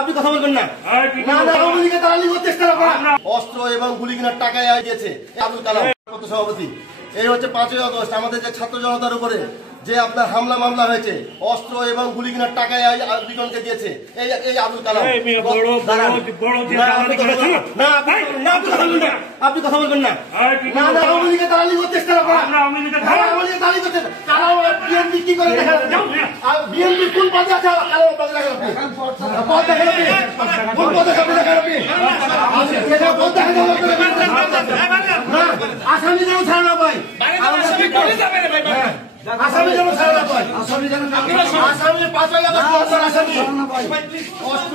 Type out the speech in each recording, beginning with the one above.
আপনি কথা বলবেন না। আওয়ামী লীগের দালালি করতে চেষ্টা করা অস্ত্র এবং গুলি কেনার টাকায় দিয়েছে আবুল কালাম সভাপতি। এই হচ্ছে 5ই আগস্ট আমাদের যে ছাত্র জনতার উপরে যে আপনার হামলা মামলা হয়েছে, অস্ত্র এবং গুলি কেনার টাকায় লিটনকে দিয়েছে এই আবুল কালাম। আপনি কথা বলবেন না। আওয়ামী লীগের দালালি করতে চেষ্টা করা আওয়ামী লীগের দালালি করতে বিএনপি কি করে দেখা বিএনপি কোন পদে আছে পদ দেখেন আপনি কোন পদে আপনি দেখেন আপনি আসামি যেন ছাড়া না পাই, আসামি যেন ছাড়া না পাই, আসামি 5ই আগস্ট আসামি অস্ত্র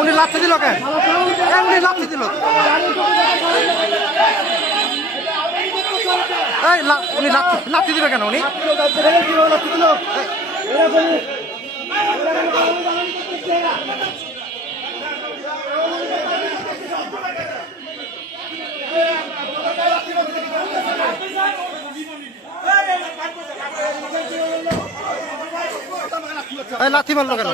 উনি লাথি দিল কেন? উনি লাথি দিল, উনি লাথি দিল কেন? উনি লাথি মারলো কেন?